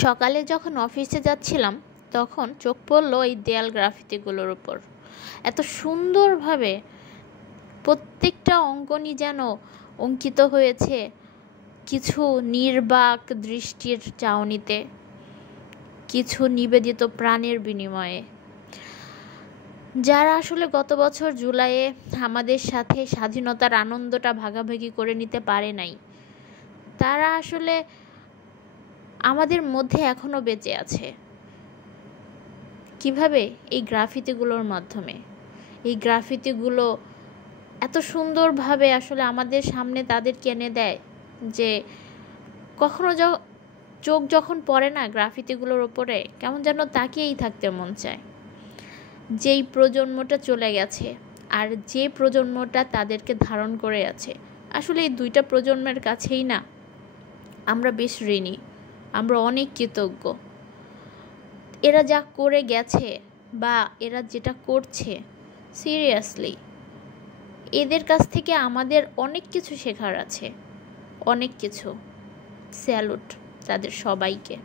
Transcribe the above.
সকালে যখন অফিসে যাচ্ছিলাম তখন চোখ পড়ল এই দেয়াল গ্রাফিতিগুলোর উপর। এত সুন্দরভাবে প্রত্যেকটা অঙ্কনই যেন অঙ্কিত হয়েছে কিছু নির্বাক দৃষ্টির চাউনিতে, কিছু নিবেদিত প্রাণের বিনিময়ে। যারা আসলে গত বছর জুলাইয়ে আমাদের সাথে স্বাধীনতার আনন্দটা ভাগাভাগি করে নিতে পারে নাই, তারা আসলে আমাদের মধ্যে এখনও বেঁচে আছে। কিভাবে? এই গ্রাফিতিগুলোর মাধ্যমে। এই গ্রাফিতিগুলো এত সুন্দরভাবে আসলে আমাদের সামনে তাদেরকে এনে দেয় যে কখনো চোখ যখন পড়ে না গ্রাফিতিগুলোর ওপরে, কেমন যেন তাকিয়েই থাকতে মন চায়। যেই প্রজন্মটা চলে গেছে আর যে প্রজন্মটা তাদেরকে ধারণ করে আছে, আসলে এই দুইটা প্রজন্মের কাছেই না আমরা বেশ ঋণী, আমরা অনেক কৃতজ্ঞ। এরা যা করে গেছে বা এরা যেটা করছে, সিরিয়াসলি এদের কাছ থেকে আমাদের অনেক কিছু শেখার আছে, অনেক কিছু। স্যালুট তাদের সবাইকে।